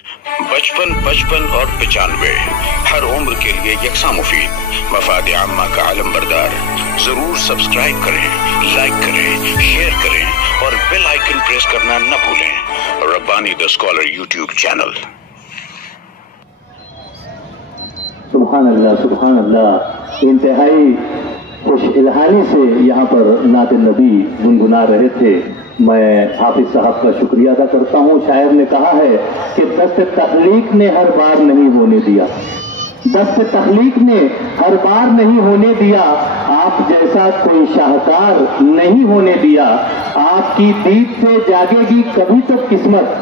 55, 55 और 95 हर उम्र के लिए यकसा मुफीद, मफाद आम्मा का आलम बरदार। जरूर सब्सक्राइब करें, लाइक करें, शेयर करें और बेल आइकन प्रेस करना न भूलें। Rabbani the scholar YouTube channel. सुभान अल्लाह, इंतहाई खुश इल्हानी से यहाँ पर नात नबी गुनगुना रहे थे। मैं हाफिज साहब का शुक्रिया अदा करता हूँ। शायर ने कहा है कि दस्त तख्लीक ने हर बार नहीं होने दिया, दस्त तख्लीक ने हर बार नहीं होने दिया, आप जैसा कोई शाहकार नहीं होने दिया। आपकी दीद से जागेगी कभी तो किस्मत,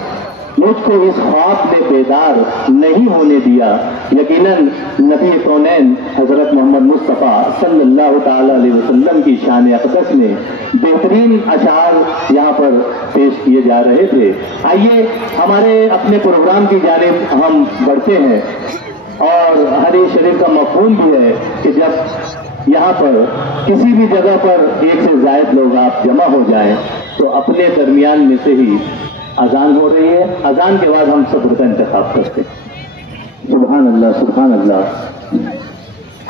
मुझको इस ख्वाब ने बेदार नहीं होने दिया। यकीनन नबी कौनैन हजरत मोहम्मद मुस्तफ़ा सल्लल्लाहु ताला अलैहि वसल्लम की शान अक़दस में बेहतरीन अशार यहाँ पर पेश किए जा रहे थे। आइए हमारे अपने प्रोग्राम की जानिब हम बढ़ते हैं। और हदीस शरीफ का मफ़हूम भी है कि जब यहाँ पर किसी भी जगह पर एक से ज़ायद लोग आप जमा हो जाएं तो अपने दरमियान में से ही अजान हो रही है, अजान के बाद हम सब्र का इंतखाब करते हैं। सुभान अल्लाह,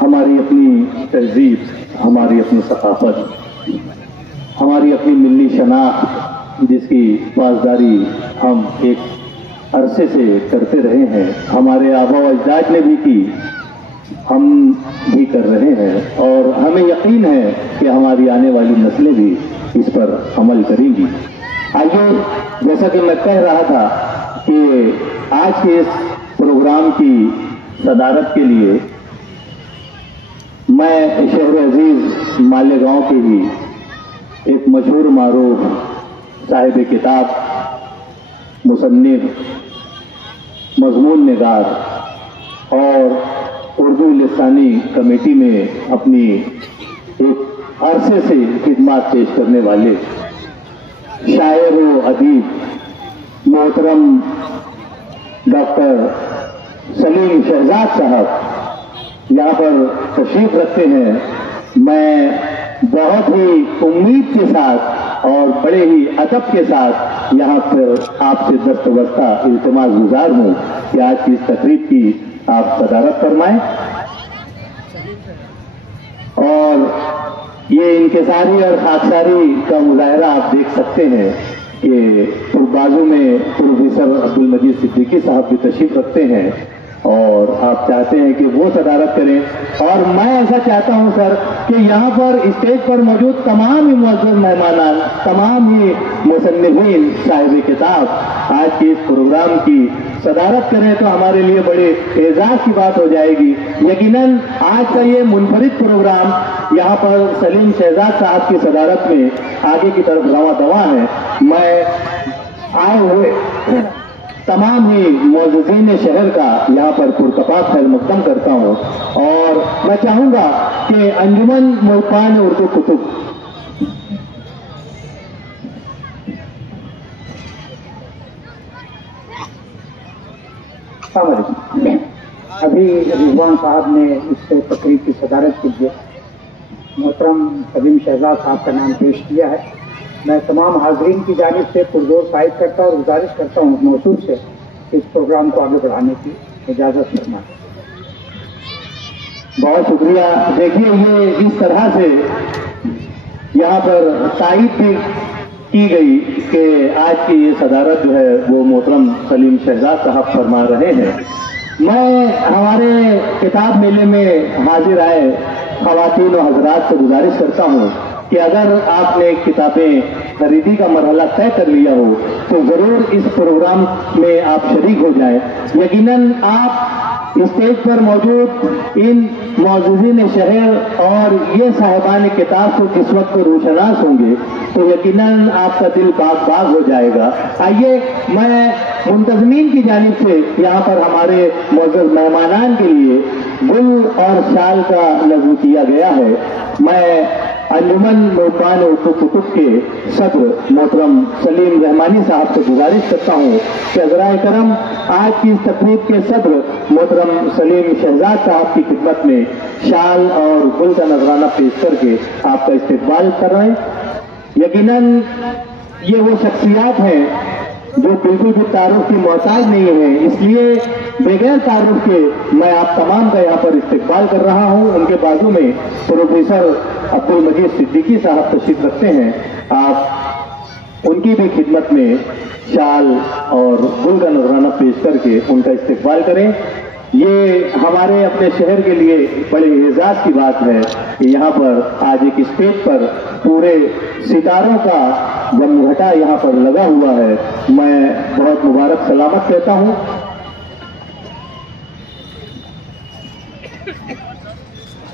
हमारी अपनी तहजीब, हमारी अपनी सकाफत, हमारी अपनी मिल्ली शनाख्त जिसकी पासदारी हम एक अरसे से करते रहे हैं, हमारे आबा व अजदाद ने भी की, हम भी कर रहे हैं और हमें यकीन है कि हमारी आने वाली नस्लें भी इस पर अमल करेंगी। आइए, जैसा कि मैं कह रहा था कि आज के इस प्रोग्राम की सदारत के लिए मैं शहर अजीज मालेगांव के ही एक मशहूर मारूफ साहिब किताब, मुसन्निफ, मजमून निगार और उर्दू लिसानी कमेटी में अपनी एक अरसे से खिदमत पेश करने वाले शायर व अदीब मोहतरम डॉक्टर सलीम शहजाद साहब यहाँ पर तशरीफ रखते हैं। मैं बहुत ही उम्मीद के साथ और बड़े ही अदब के साथ यहाँ पर आपसे दस्तबस्ता इल्तिमास गुजार हूँ कि आज की इस तकरीब की आप सदारत फरमाएं। और ये इंकिसारी और खाकसारी का मुजाहरा आप देख सकते हैं कि बाजू में प्रोफेसर अब्दुल मजीद सिद्दीकी साहब भी तशरीफ रखते हैं और आप चाहते हैं कि वो सदारत करें। और मैं ऐसा चाहता हूं सर कि यहाँ पर स्टेज पर मौजूद तमाम ही मुअज़्ज़ज़ मेहमान, तमाम ही मुसन्निफ़ीन साहिब किताब आज के इस प्रोग्राम की सदारत करें तो हमारे लिए बड़े एजाज की बात हो जाएगी। यकीनन आज का ये मुनफरिद प्रोग्राम यहाँ पर सलीम शहजाद साहब की सदारत में आगे की तरफ रवा दवा है। मैं आए हुए तमाम ही मुअज़्ज़िज़ीन शहर का यहाँ पर पुरकपात खैर मक़दम करता हूँ और मैं चाहूँगा कि अंजुमन मुल्कान उर्दू कुतुब अभी रिजवान साहब ने इस तकरीब की सदारत की है। मोहतरम सलीम शहजाद साहब का नाम पेश किया है। मैं तमाम हाज़रीन की जानिब से पुरजोर तायद करता और गुजारिश करता हूँ मौसूल से इस प्रोग्राम को आगे बढ़ाने की इजाज़त फरमाएं। बहुत शुक्रिया। देखिए, ये इस तरह से यहाँ पर तायद भी की गई कि आज की ये सदारत जो है वो मोहतरम सलीम शहजाद साहब फरमा रहे हैं। मैं हमारे किताब मेले में हाजिर आए ख़वातीन और हज़रात से गुजारिश करता हूँ कि अगर आपने किताबें खरीदी का मरहला तय कर लिया हो तो ज़रूर इस प्रोग्राम में आप शरीक हो जाएं। यकीनन आप स्टेज पर मौजूद इन मुअज़्ज़िज़ीन शहर और ये साहिबान किताब को जिस वक्त रोशनास होंगे तो यकीनन आपका दिल बाग बाग हो जाएगा। आइए, मैं मुंतज़मीन की जानिब से यहाँ पर हमारे मुअज़्ज़ज़ मेहमानान के लिए गुल और शाल का लफ्ज़ किया गया है। मैं अंजुमन मुल्कान उर्दू कुतुब के सदर मोहतरम सलीम रहमानी साहब से गुजारिश करता हूँ कि हज़राए करम आज की इस तकरीब के सदर मोहतरम सलीम शहजाद साहब की खिदमत में शाल और गुल का नजराना पेश करके आपका इस्तकबाल कर रहे हैं। यकीनन ये वो शख्सियात हैं जो बिल्कुल भी तारुफ की मोहताज नहीं है, इसलिए बगैर तारुफ के मैं आप तमाम का यहाँ पर इस्तकबाल कर रहा हूँ। उनके बाजू में प्रोफेसर अब्दुल मजीद सिद्दीकी साहब तशरीफ रखते हैं। आप उनकी भी खिदमत में शाल और गुल का नजराना पेश करके उनका इस्तकबाल करें। ये हमारे अपने शहर के लिए बड़े एजाज की बात है कि यहाँ पर आज एक स्टेज पर पूरे सितारों का जमघटा यहाँ पर लगा हुआ है। मैं बहुत मुबारक सलामत कहता हूँ।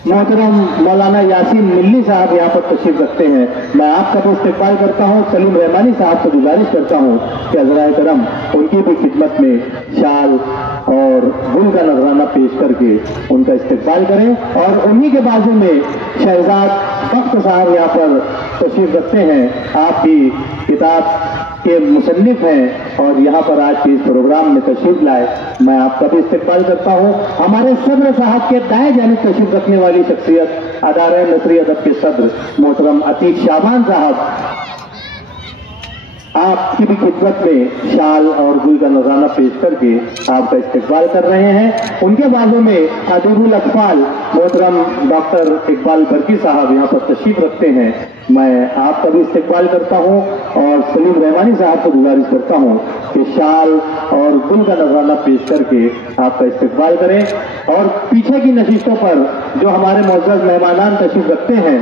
मोहतरम मौलाना यासीन मिल्ली साहब यहाँ पर तशरीफ रखते हैं। मैं आपका भी इस्तकबाल करता हूँ। सलीम रहमानी साहब से गुजारिश करता हूँ कि हज़राए करम उनकी भी खिदमत में शाल और गुल का नजराना पेश करके उनका इस्तकबाल करें। और उन्हीं के बाजू में शहजाद बख्त साहब यहाँ पर तशरीफ रखते हैं। आप भी किताब के मुसन्निफ हैं और यहाँ पर आज के इस प्रोग्राम में तशरीफ लाए, मैं आपका भी इस्तकबाल करता हूँ। हमारे सदर साहब के दाएं जानिब तशरीफ रखने वाली शख्सियत अदारे नसरी अदब के सदर मोहतरम अतीक शाबान साहब, आपकी भी खिदमत में शाल और गुल का नजराना पेश करके आपका इस्तकबाल कर रहे हैं। उनके बाजू में अदीबुल अतफाल मोहतरम डॉक्टर इकबाल बरकी साहब यहाँ पर तशरीफ रखते हैं। मैं आपका भी इस्तकबाल करता हूँ और सलीम रहमानी साहब को गुजारिश करता हूँ कि शाल और गुल का नजराना पेश करके आपका इस्तकबाल करें। और पीछे की नशिस्तों पर जो हमारे मोअज़्ज़ज़ मेहमानान तशरीफ रखते हैं,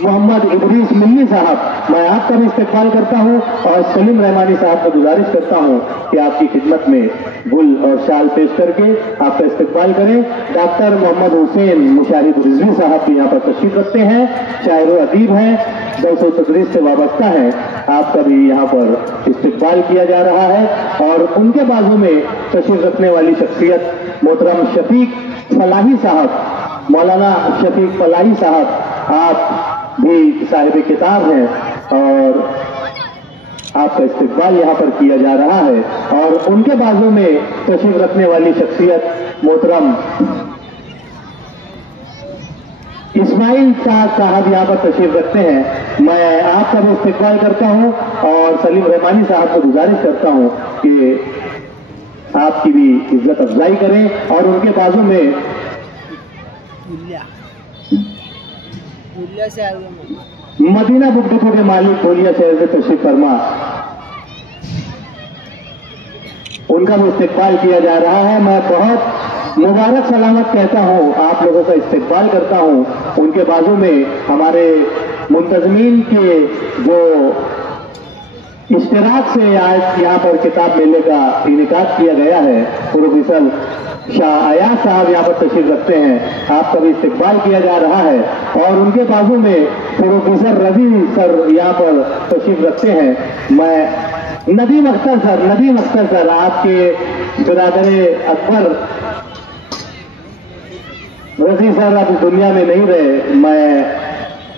मोहम्मद इदरीस मिल्ली साहब, मैं आपका भी इस्तकबाल करता हूं और सलीम रहमानी साहब को गुजारिश करता हूं कि आपकी खिदमत में गुल और शाल पेश करके आपका इस्तकबाल करें। डॉक्टर मोहम्मद हुसैन मुशाहिद रिजवी साहब भी यहाँ पर तशरीफ रखते हैं, शायर व अदीब हैं, दरस व तदरीस से वाबस्ता हैं। आपका भी यहाँ पर इस्तकबाल किया जा रहा है। और उनके बाजू में तशरीफ रखने वाली शख्सियत मोहतरम शफीक फलाही साहब, मौलाना शफीक फलाही साहब, आप भी साहिब किताब हैं और आपका इस्तकबाल यहाँ पर किया जा रहा है। और उनके बाजू में तशरीफ रखने वाली शख्सियत मोहतरम इस्माइल साहब यहाँ पर तशरीफ रखते हैं। मैं आपका भी इस्तकबाल करता हूँ और सलीम रहमानी साहब को गुजारिश करता हूँ कि आपकी भी इज्जत अफजाई करें। और उनके बाजू में मदीना बुक डिपो के मालिक बोलिया शहर से तशरीफ फरमा, उनका भी इस्तकबाल किया जा रहा है। मैं बहुत मुबारक सलामत कहता हूँ, आप लोगों का इस्तकबाल करता हूँ। उनके बाजू में हमारे मुंतजमीन के जो इश्तिराक से आज यहाँ पर किताब मेले का इनेकाद किया गया है, प्रोफेसर शाह अयाज साहब यहाँ पर तशरीफ रखते हैं, आपका भी इस्तकबाल किया जा रहा है। और उनके बाजू में प्रोफेसर रवि सर यहाँ पर तशरीफ रखते हैं। मैं नदीम अख्तर सर आपके बिरादरे अकबर रजी सर अब दुनिया में नहीं रहे, मैं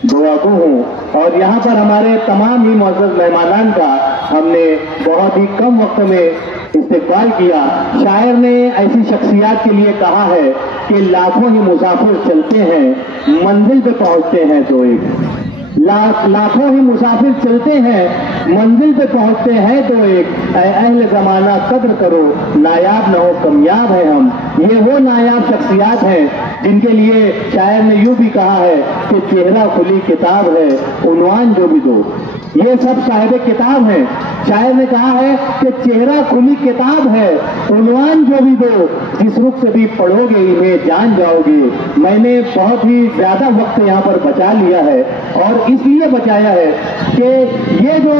दुआगो हूँ। और यहाँ पर हमारे तमाम ही मुअज़्ज़ज़ मेहमानान का हमने बहुत ही कम वक्त में इस्तकबाल किया। शायर ने ऐसी शख्सियात के लिए कहा है कि लाखों ही मुसाफिर चलते हैं, मंजिल पे पहुंचते हैं तो एक लाखों ही मुसाफिर चलते हैं, मंजिल पे पहुंचते हैं तो एक। अहले ज़माना कद्र करो, नायाब न हो कामयाब है हम। ये वो नायाब शख्सियात हैं जिनके लिए शायर ने यूं भी कहा है कि चेहरा खुली किताब है, उन्वान जो भी दो। ये सब साहिब किताब हैं। शायर ने कहा है कि चेहरा खुली किताब है, उन्वान जो भी दो, जिस रुख से भी पढ़ोगे इन्हें जान जाओगे। मैंने बहुत ही ज्यादा वक्त यहाँ पर बचा लिया है और इसलिए बचाया है कि ये जो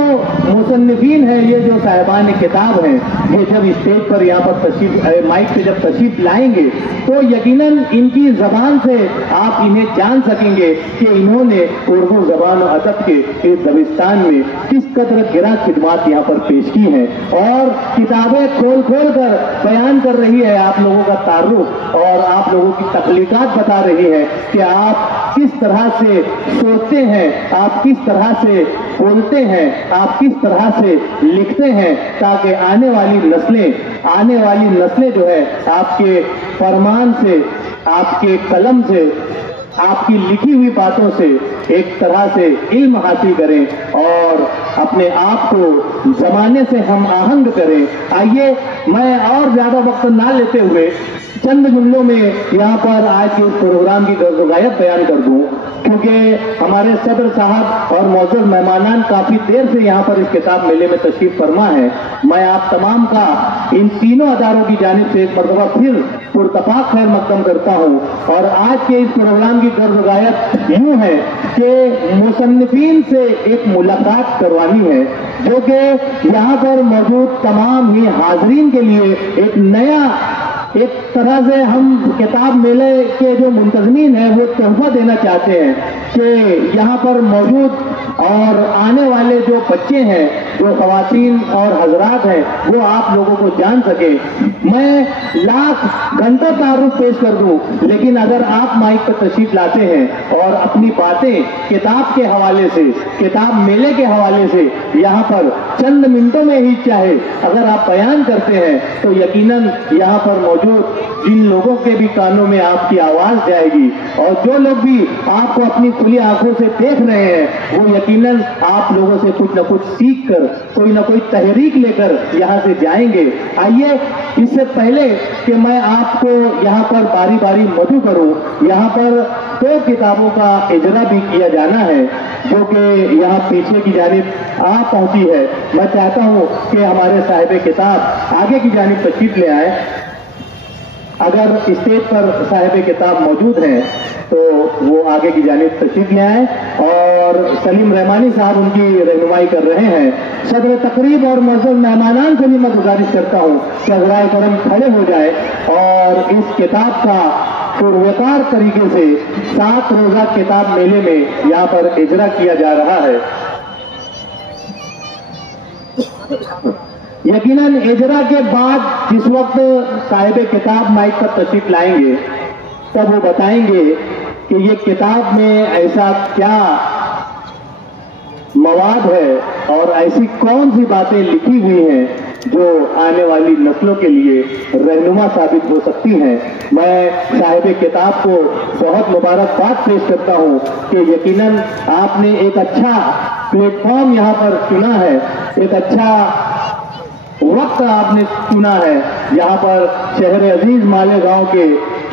मुसन्निफीन है, ये जो साहिबान किताब हैं, ये जब स्टेज पर यहाँ पर तशरीफ माइक पे जब तशरीफ लाएंगे तो यकीनन इनकी जबान से आप इन्हें जान सकेंगे कि इन्होंने उर्दू जबान और अदब के इस दबिस्तान में किस कदर गिरा खिदमात यहाँ पर पेश की हैं। और किताबें खोल खोल कर बयान कर रही है आप लोगों का तारुफ और आप लोगों की तख्लीकात बता रही है कि आप किस तरह से सोचते हैं, आप किस तरह से बोलते हैं, आप किस तरह से लिखते हैं, ताकि आने वाली नस्लें जो है आपके फरमान से, आपके कलम से آپ کی لکھی ہوئی باتوں سے ایک طرح سے علم حاصل کریں اور اپنے آپ کو زمانے سے ہم آہنگ کریں. آئیے میں اور زیادہ وقت نہ لیتے ہوئے چند جملوں میں یہاں پر آج کے اس پروگرام کی غرض و غایت بیان کر دوں، کیونکہ ہمارے صدر صاحب اور معزز مہمانان کافی دیر سے یہاں پر اس کتاب میلے میں تشریف فرما ہے. میں آپ تمام کا ان تینوں اداروں کی جانب سے ایک مرتبہ پھر پرتفاق خیر مقدم کرتا ہوں. اور آج کے اس پروگرام کی غرض و غایت یوں ہے کہ مصنفین سے ایک ملاقات کروانی ہے، جو کہ یہاں پر موجود تمام ہی حاضرین کے لیے ایک نیا، ایک طرح سے ہم کتاب میلے کے جو منتظمین ہیں وہ تحفہ دینا چاہتے ہیں کہ یہاں پر موجود اور آنے والے جو بچے ہیں، جو خواتین اور حضرات ہیں، وہ آپ لوگوں کو جان سکیں. میں لاکھ گھنٹوں تعارف پیش کر دوں، لیکن اگر آپ مائک پر تشریف لاتے ہیں اور اپنی باتیں کتاب کے حوالے سے، کتاب میلے کے حوالے سے یہاں پر چند منٹوں میں ہی چاہے اگر آپ بیان کرتے ہیں تو یقیناً یہاں پر موجود جن لوگوں کے بھی کانوں میں آپ کی آواز جائے گی، اور جو لوگ بھی آپ کو اپنی کھلی آنکھوں سے دیکھ رہے ہیں وہ یقیناً آپ لوگوں سے کچھ نہ کچھ سیکھ کر، کوئی نہ کوئی تحریک لے کر یہاں سے جائیں گے. آئیے اس سے پہلے کہ میں آپ کو یہاں پر باری باری مدعو کروں، یہاں پر 2 کتابوں کا اجرا بھی کیا جانا ہے جو کہ یہاں پیچھے کی جانب پہنچی ہے. میں چاہتا ہوں کہ ہمارے صاحب کتاب آگے کی جانب تشریف لے آئے. اگر اسٹیج پر صاحب کتاب موجود ہیں تو وہ آگے کی جانب تشریف لے آئیں، اور سلیم رحمانی صاحب ان کی رہنمائی کر رہے ہیں. صدر تقریب اور معزز مہمانان سے بھی میں گزارش کرتا ہوں کہ عذرائے کرم کھڑے ہو جائے اور اس کتاب کا پروقار طریقے سے 7 روزہ کتاب میلے میں یہاں پر اجرا کیا جا رہا ہے. یقیناً اجرا کے بعد جس وقت صاحب کتاب مائک پر تشریف لائیں گے تب وہ بتائیں گے کہ یہ کتاب میں ایسا کیا مواد ہے اور ایسی کون سی باتیں لکھی ہوئی ہیں جو آنے والی نسلوں کے لیے رہنما ثابت ہو سکتی ہیں. میں صاحب کتاب کو بہت مبارکباد پیش کرتا ہوں کہ یقیناً آپ نے ایک اچھا پلیٹ فارم یہاں پر چنا ہے، ایک اچھا وقت آپ نے چنا ہے. یہاں پر شہر عزیز مالیگاؤں کے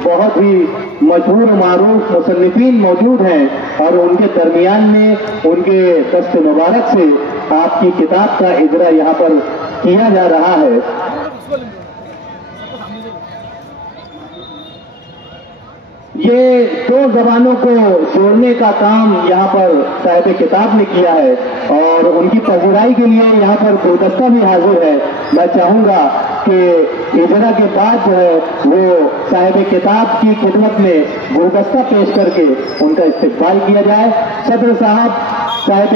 بہت ہی مشہور و معروف مصنفین موجود ہیں اور ان کے درمیان میں ان کے دست مبارک سے آپ کی کتاب کا اجرا یہاں پر کیا جا رہا ہے. یہ 2 زبانوں کو جوڑنے کا کام یہاں پر صاحب کتاب نے کیا ہے اور ان کی پذیرائی کے لیے یہاں پر گلدستہ بھی حاضر ہے. میں چاہوں گا کہ اجرا کے بعد جو ہے وہ صاحب کتاب کی خدمت میں گلدستہ پیش کر کے ان کا استقبال کیا جائے. صدر صاحب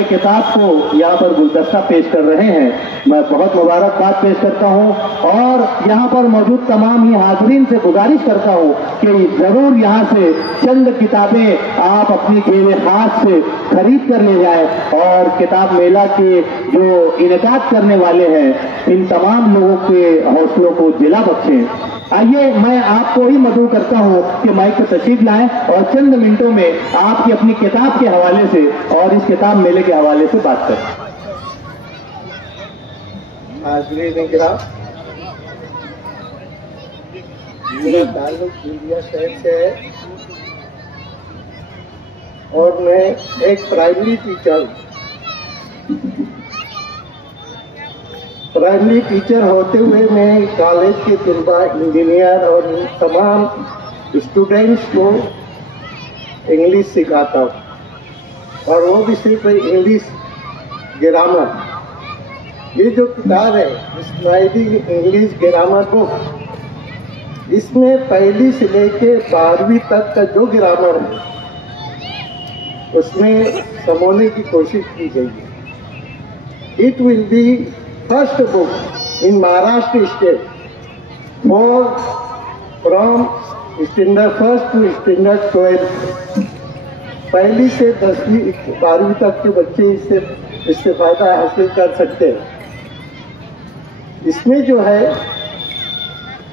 کتاب کو یہاں پر گلدستہ پیش کر رہے ہیں. میں بہت مبارکباد پیش کرتا ہوں اور یہاں پر موجود تمام ہی حاضرین سے گزارش کرتا ہوں کہ ضرور یہاں سے چند کتابیں آپ اپنی گھیرے ہاتھ سے خرید کر لے جائیں اور کتاب میلہ کے جو انعقاد کرنے والے ہیں ان تمام لوگوں کے حوصلوں کو جلا بخشیں. آئیے میں آپ کو ہی مدعو کرتا ہوں کہ مائک پر تشریف لائیں اور چند منٹوں میں آپ کی اپنی کتاب کے حوالے سے اور اس کتاب میلے کے حوالے سے بات کریں. حاضرین کرام، میرا تعلق انڈیا شہر سے ہے اور میں ایک پرائمری ٹیچر ہوں. پرائمری ٹیچر ہوتے ہوئے میں کالج کے طلباء، انجینئر اور تمام اسٹوڈینٹس کو انگلش سکھاتا ہوں اور وہ بھی صرف انگلش گرامر. یہ جو کتاب ہے اسماعیلی انگلش گرامر بک، اس میں 1 سے لے کے 12ویں تک کا جو گرامر ہے اس میں سمونے کی کوشش کی گئی ہے. It will be first book in Maharashtra state for from standard 1 to standard 12. 1 سے 10ویں 12ویں تک کے بچے اس سے فائدہ حاصل کر سکتے ہیں. اس میں جو ہے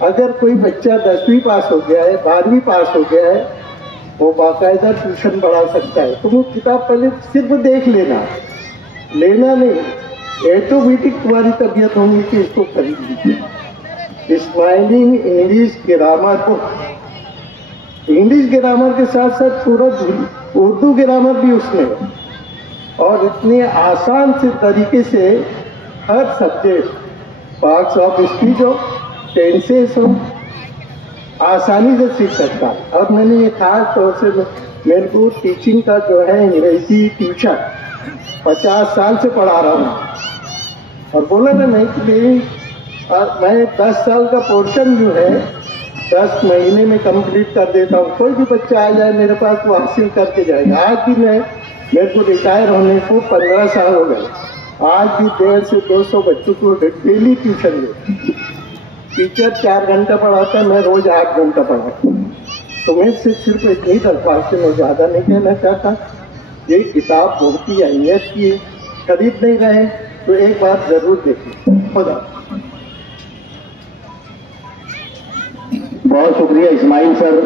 اگر کوئی بچہ 10ویں پاس ہو گیا ہے، 12ویں پاس ہو گیا ہے वो बाकायदा ट्यूशन पढ़ा सकता है। तो वो किताब पहले सिर्फ देख लेना नहीं, ऑटोमेटिक तुम्हारी तबीयत होगी कि इसको खरीद लीजिए। Smiling English grammar book, English grammar के साथ साथ पूरा उर्दू ग्रामर भी उसमें है, और इतने आसान से तरीके से हर सब्जेक्ट, पार्ट्स ऑफ स्पीच हो, टेंसेस हो, आसानी से सीख सकता है। और मैंने ये खास तौर से मेरे को टीचिंग का जो है अंग्रेजी ट्यूशन 50 साल से पढ़ा रहा हूँ, और बोला ना मैं कि मैं 10 साल का पोर्शन जो है 10 महीने में कंप्लीट कर देता हूँ। कोई भी बच्चा आ जाए मेरे पास वो हासिल करके जाएगा। आज भी मेरे को रिटायर होने को 15 साल हो गए, आज भी 150 से 200 बच्चों को डेली ट्यूशन देता हूँ। टीचर 4 घंटा पढ़ाता है, मैं रोज 8 घंटा पढ़ाता हूँ। तो मैं सिर्फ इतनी दरख्वास्त मैं ज़्यादा नहीं कहना चाहता। ये किताब बहुत ही अहमियत की है, खरीद नहीं रहे तो एक बार जरूर देखिए। खुदा बहुत शुक्रिया इस्माइल सर,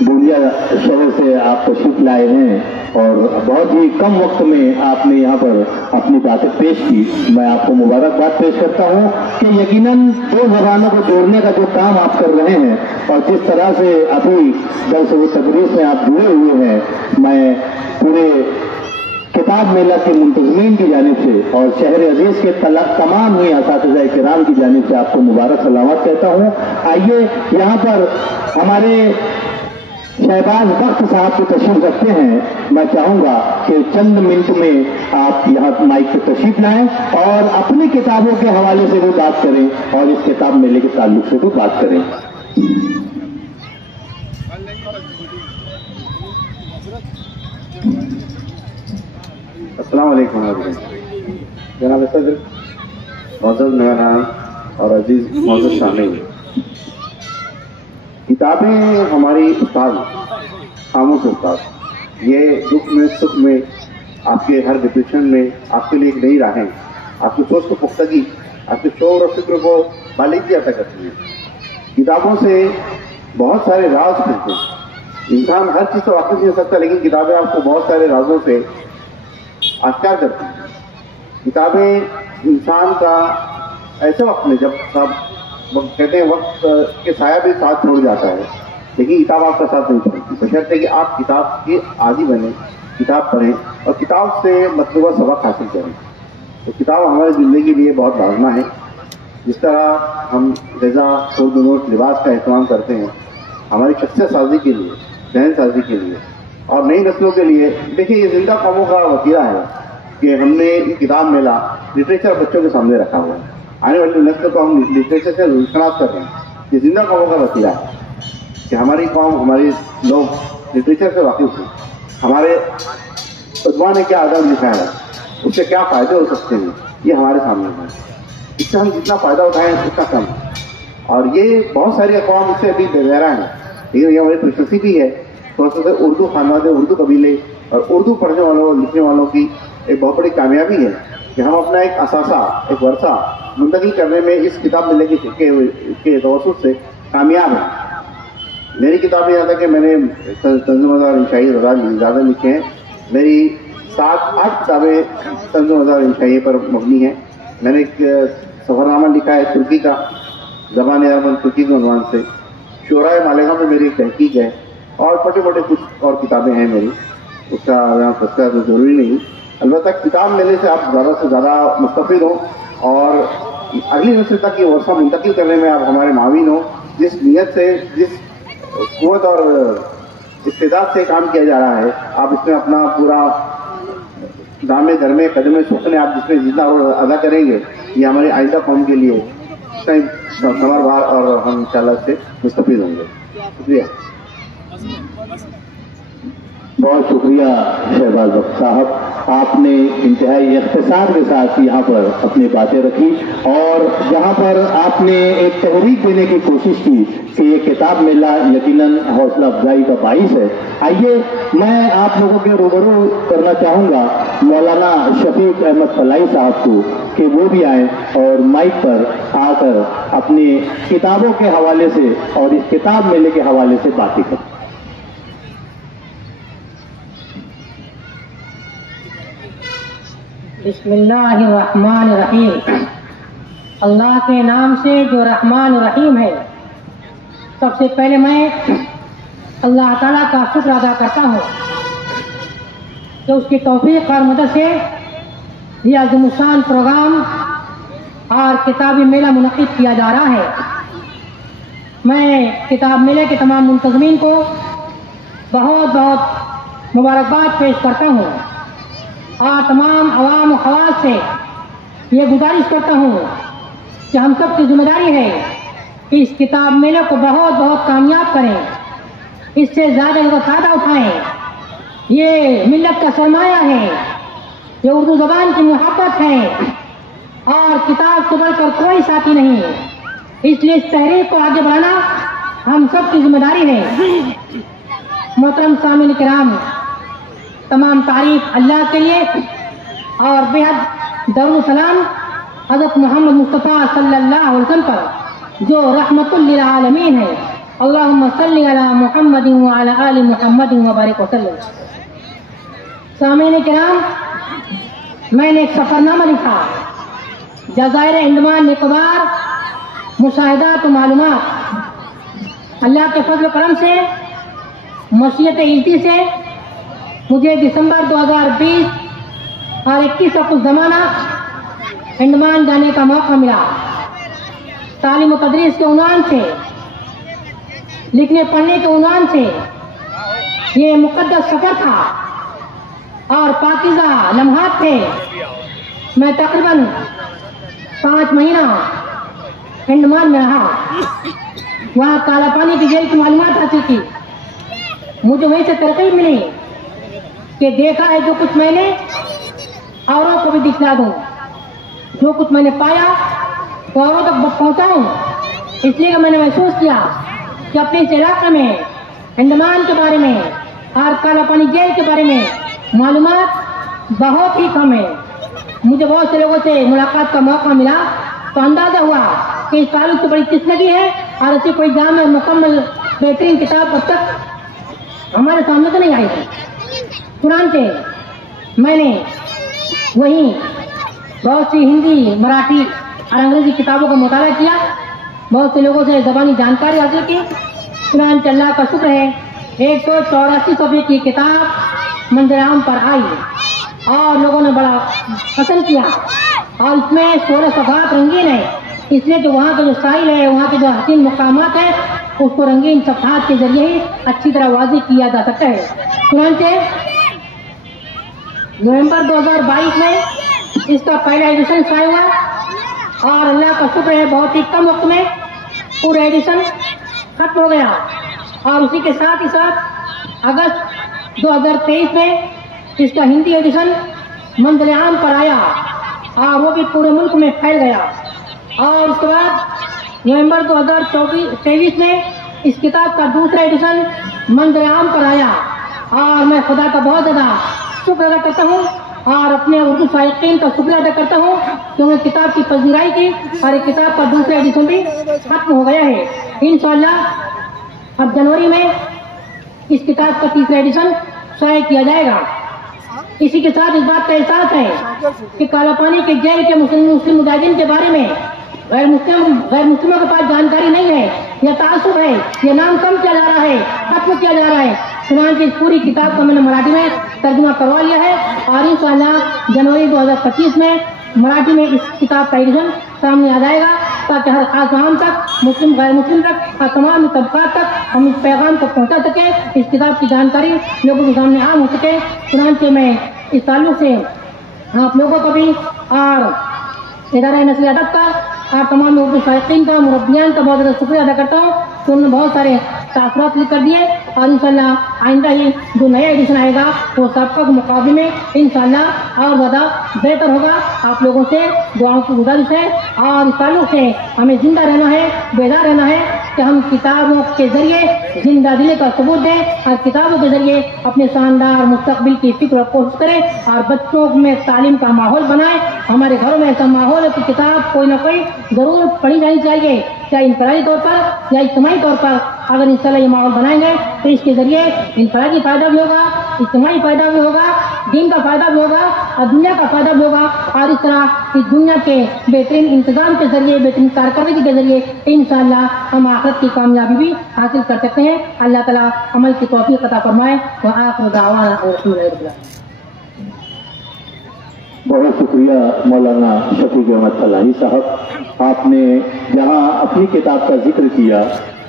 बूंदिया शहर से आप तशरीफ लाए हैं और बहुत ही कम वक्त में आपने यहाँ पर अपनी बातें पेश की। मैं आपको मुबारकबाद पेश करता हूँ कि यकीनन 2 ज़बानों को जोड़ने का जो काम आप कर रहे हैं और जिस तरह से अभी दर्स व तदरीस में आप जुड़े हुए हैं, मैं पूरे किताब मेला के मुंतज़मीन की जानिब से और शहर अजीज के तमाम ही असातिज़ा किराम की जानिब से आपको मुबारक सलामत कहता हूँ। आइए यहाँ पर हमारे शहबाज बख्त साहब को तशरीफ रखते हैं। मैं चाहूँगा कि चंद मिनट में आप यहाँ माइक पर तशरीफ लाएं और अपनी किताबों के हवाले से भी बात करें और इस किताब मेले के ताल्लुक से भी बात करें। अस्सलाम वालेकुम जनाब सदर, मौजूद मेहमान और अजीज मौजूद शामिल। किताबें हमारी उस्ताद, खामोश उस्ताद, ये दुख में सुख में, आपके हर डिप्रेशन में आपके लिए एक नई राहें, आपकी सोच को पुख्तगी, आपके शौर और फिक्र को बालिगी अता करती है। किताबों से बहुत सारे राज खुलते हैं। इंसान हर चीज़ से वाकिफ नहीं हो सकता, लेकिन किताबें आपको बहुत सारे राजों से आश्कार करती हैं। किताबें इंसान का ऐसे वक्त में, जब सब कहते हैं वक्त के साया भी साथ छोड़ जाता है, लेकिन किताब आपका साथ नहीं छोड़ती। बशर्ते कि आप किताब के आदी बने, किताब पढ़ें और किताब से मतलूबा सबक हासिल करें। तो किताब हमारी ज़िंदगी के लिए बहुत लाज़मा है। जिस तरह हम ग़िज़ा, खुर्द, लिबास का एहतमाम करते हैं, हमारी शख्सियत साजी के लिए, जहन साजी के लिए और नई नस्लों के लिए। देखिए, ये जिंदा कौमों का वतीरा है कि हमने ये किताब मेला लिटरेचर बच्चों के सामने रखा हुआ है। आने वाली नस्ल को हम लिटरेचर से रुशनास कर रहे हैं। ये जिंदा कौमों का वतीरा है कि हमारी कौम, हमारे लोग लिटरेचर से वाकिफ हैं। हमारे उद्मा ने क्या आदम दिखाया है, उससे क्या फ़ायदे हो सकते हैं, ये हमारे सामने है। इससे हम जितना फ़ायदा उठाएं उतना कम है। और ये बहुत सारी अक़वाम इससे अभी बेगैरा हैं, लेकिन ये हमारी खुशनसीबी भी है। तो उससे उर्दू खानवादे, उर्दू कबीले और उर्दू पढ़ने वालों, लिखने वालों की एक बहुत बड़ी कामयाबी है कि हम अपना एक असासा, एक वर्षा मुंतकिल करने में इस किताब मेले के तवस्सुत से कामयाब हैं। मेरी किताब यहाँ तक कि मैंने तंज़ुम इंशाई ज़्यादा लिखे हैं। मेरी 7-8 किताबें तंज़ुम इंशाई पर मबनी हैं। मैंने एक सफ़रनामा लिखा है तुर्की का, ज़बान अरबन तुर्की के उन्वान से। शोराए मालेगाम में मेरी एक तहकीक है और छोटे मोटे कुछ और किताबें हैं मेरी, उसका यहाँ तस्करा तो ज़रूरी नहीं। अलबत्ता किताब मेले से आप ज़्यादा से ज़्यादा मुस्तफ़िद हो और अगली नस्ल तक ये वर्षा मुंतकिल करने में आप हमारे मावीन हो। जिस नीयत से, जिस क़ुव्वत और इस्तेदाद से काम किया जा रहा है, आप इसमें अपना पूरा दामे दरमे कदम सुखने आप जिसमें जितना अदा करेंगे, ये हमारी आइंदा कौम के लिए समरवार और हम इंशाअल्लाह से मुस्तफ़िद होंगे। शुक्रिया। बहुत शुक्रिया शहबाज बख्त साहब, आपने इंतहाई इख्तिसार के साथ यहाँ पर अपनी बातें रखी और जहाँ पर आपने एक तहरीक देने की कोशिश की कि ये किताब मेला यकीनन हौसला अफजाई का बाइस है। आइए मैं आप लोगों के रूबरू करना चाहूँगा मौलाना शफीक अहमद फलाई साहब को कि वो भी आए और माइक पर आकर अपनी किताबों के हवाले से और इस किताब मेले के हवाले से बातें करें। بسم اللہ الرحمن الرحیم، اللہ کے نام سے جو رحمان الرحیم ہے۔ سب سے پہلے میں اللہ تعالیٰ کا شکر ادا کرتا ہوں کہ اس کی توفیق اور مدد سے یہ عظیم الشان پروگرام اور کتابی میلہ منعقد کیا جا رہا ہے۔ میں کتاب میلے کے تمام منتظمین کو بہت بہت مبارکباد پیش کرتا ہوں اور تمام عوام و خواص سے یہ گزارش کرتا ہوں کہ ہم سب کی ذمہ داری ہے کہ اس کتاب میلے کو بہت بہت کامیاب کریں، اس سے زیادہ ان کا فائدہ اٹھائیں۔ یہ ملت کا سرمایہ ہے، یہ اردو زبان کی محبت ہے اور کتاب سے بڑھ کر کوئی ساتھی نہیں، اس لیے اس تحریک کو آگے بڑھانا ہم سب کی ذمہ داری ہے۔ محترم سامعین کرام، تمام تعریف اللہ کے لیے اور بے حد درود و سلام حضرت محمد مصطفیٰ صلی اللہ علیہ وسلم پر جو رحمت للعالمین ہے۔ اللہم صلی علی محمد وعلی آل محمد وبارک وسلم۔ سامعین کرام، میں نے ایک سفر نامہ لکھا، جزائر انڈمان نکوبار مشاہدات و معلومات۔ اللہ کے فضل و کرم سے، مشیت الہی سے مجھے دسمبر 2020 اور 21 کا کچھ زمانہ انڈمان جانے کا موقع ملا۔ تعلیم و تدریس کے عنوان سے، لکھنے پڑھنے کے عنوان سے یہ مقدس سفر تھا اور پاکیزہ لمحات تھے۔ میں تقریباً 5 مہینہ انڈمان میں رہا، وہاں کالا پانی کی جیل کی معلومات حاصل کی۔ مجھے وہیں سے ترغیب ملی کہ دیکھا ہے جو کچھ میں نے اوروں کو بھی دکھلا دوں، جو کچھ میں نے پایا وہ اوروں تک پہنچاؤں۔ اس لیے میں نے محسوس کیا کہ اپنے اس علاقے میں انڈمان کے بارے میں اور کالا پانی جیل کے بارے میں معلومات بہت ہی کم ہے۔ مجھے بہت سے لوگوں سے ملاقات کا موقع ملا تو اندازہ ہوا کہ اس تعلق سے بڑی تشنگی ہے اور ایسی کوئی جامع مکمل بہترین کتاب اب تک ہمارے سامنے تو نہیں آئی ہے۔ چنانچہ میں نے وہیں بہت سی ہندی، مراٹھی اور انگریزی کتابوں کا مطالعہ کیا، بہت سے لوگوں سے زبانی جانکاری حاصل کی۔ چنانچہ اللہ کا شکر ہے 184 صفحے کی کتاب منظر عام پر آئی اور لوگوں نے بڑا پسند کیا، اور اس میں 16 صفحات رنگین ہے، اس لیے کہ وہاں کا جو ساحل ہے، وہاں کے جو حسین مقامات ہیں، اس کو رنگین صفحات کے ذریعے ہی اچھی طرح واضح کیا جا سکتا ہے۔ چنانچہ نومبر 2022 میں اس کا پہلا ایڈیشن شائع ہوا اور اللہ کا شکر ہے بہت ہی کم وقت میں پورا ایڈیشن ختم ہو گیا، اور اسی کے ساتھ ہی ساتھ اگست 2023 میں اس کا ہندی ایڈیشن منزل عام پر آیا اور وہ بھی پورے ملک میں پھیل گیا۔ اور اس کے بعد نومبر 2023 میں اس کتاب کا دوسرا ایڈیشن منزل عام پر آیا، اور میں خدا کا بہت زیادہ شکر ادا کرتا ہوں اور اپنے اردو شائقین کا شکریہ ادا کرتا ہوں کہ انہوں نے کتاب کی پذیرائی کی اور ایک کتاب کا دوسرا ایڈیشن بھی ختم ہو گیا ہے۔ انشاءاللہ اب جنوری میں اس کتاب کا تیسرا ایڈیشن شائع کیا جائے گا۔ اسی کے ساتھ اس بات کا احساس ہے کہ کالا پانی کے جیل کے مسلم مجاہدین کے بارے میں غیر مسلموں کے پاس جانکاری نہیں ہے، یہ تعصب ہے، یہ نام کم کیا جا رہا ہے، ختم کیا جا رہا ہے۔ چنانچہ اس پوری کتاب کا میں نے مراٹھی میں ترجمہ کروا لیا ہے اور انشاءاللہ جنوری 2025 میں مراٹھی میں اس کتاب کا ایڈیشن سامنے آ جائے گا، تاکہ ہر خاص عام تک، مسلم غیر مسلم تک اور تمام طبقات تک ہم اس پیغام کو پہنچا سکیں، اس کتاب کی جانکاری لوگوں کے سامنے عام ہو سکے۔ چنانچہ میں اس تعلق سے آپ لوگوں کو بھی اور ادارہ نشر ادب کا اور تمام اردو شائقین کا، مربیان کا بہت زیادہ شکریہ ادا کرتا ہوں کہ انہوں نے بہت سارے تاثرات لکھ کر دیے، اور انشاءاللہ آئندہ ہی جو نیا ایڈیشن آئے گا وہ سابقہ کے مقابلے میں انشاءاللہ اور زیادہ بہتر ہوگا۔ آپ لوگوں سے دعاؤں کی گزارش ہے، اور اس تعلق سے ہمیں زندہ رہنا ہے، بیدار رہنا ہے کہ ہم کتابوں کے ذریعے زندہ دلی کا ثبوت دیں اور کتابوں کے ذریعے اپنے شاندار مستقبل کی فکر اور کوشش کریں اور بچوں میں تعلیم کا ماحول بنائیں۔ ہمارے گھروں میں ایسا ماحول ہے کہ کتاب کوئی نہ کوئی ضرور پڑھی جانی چاہیے، چاہے انفرادی طور پر یا اجتماعی طور پر۔ اگر انشاءاللہ یہ ماحول بنائیں گے تو اس کے ذریعے انفرادی فائدہ بھی ہوگا इज्तिमाई फायदा भी होगा, दीन का फायदा भी होगा और दुनिया का फायदा भी होगा। और इस तरह इस दुनिया के बेहतरीन इंतजाम के जरिए, बेहतरीन कारकर्दगी के जरिए इंशाअल्लाह हम आखिरत की कामयाबी भी हासिल कर सकते हैं। अल्लाह ताला अमल की तौफीक अता फरमाए। व आखिर दावाना अल्हम्दुलिल्लाह। बहुत शुक्रिया मौलाना शफीक अहमद फलाही साहब, आपने जहां अपनी किताब का जिक्र किया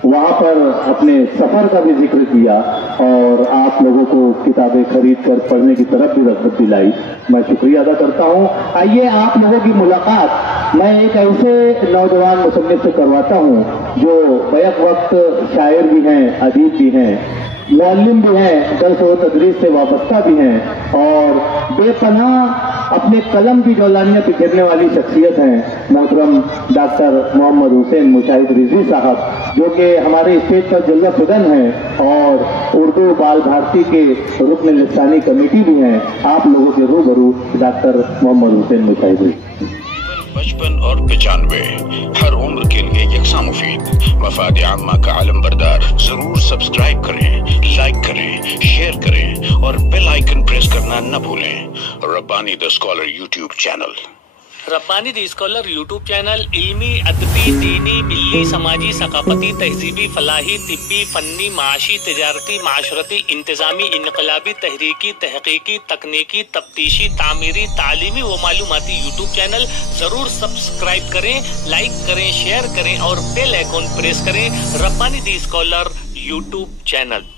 वहां पर अपने सफर का भी जिक्र किया और आप लोगों को किताबें खरीद कर पढ़ने की तरफ भी रग़बत दिलाई। मैं शुक्रिया अदा करता हूं। आइए आप लोगों की मुलाकात मैं एक ऐसे नौजवान मुसन्निफ से करवाता हूं जो बैक वक्त शायर भी हैं, अदीब भी हैं, मुअल्लिम भी हैं, दर्स व तदरीस से वाबस्ता भी हैं और बेपनाह अपने कलम की जौलानियत बिखेरने वाली शख्सियत हैं मोहतरम डॉक्टर मोहम्मद हुसैन मुशाहिद रिजवी साहब, जो कि हमारे स्टेज पर जल्वा फिदन हैं और उर्दू बाल भारती के रुकन लिसानी कमेटी भी हैं। आप लोगों के रूबरू डॉक्टर मोहम्मद हुसैन मुशाहिद रिजवी। 55 और 95 हर उम्र के लिए यकसा मुफीद। मफाद आम्मा का आलम बरदार। जरूर सब्सक्राइब करें, लाइक करें, शेयर करें और बेल आइकन प्रेस करना न भूलें। Rabbani the scholar YouTube channel. Rabbani the scholar YouTube channel इल्मी, अदबी, दीनी, मिल्ली, समाजी, सकाफती, तहजीबी, फलाही, तिब्बी, फन्नी, माशी, तिजारती, माशरती, इंतजामी, इनकलाबी, तहरीकी, तहकीकी, तकनीकी, तफ्तीशी, तामीरी, तालीमी व मालूमाती यूट्यूब चैनल जरूर सब्सक्राइब करें, लाइक करें, शेयर करें और बेल आइकन प्रेस करें। Rabbani the scholar YouTube channel.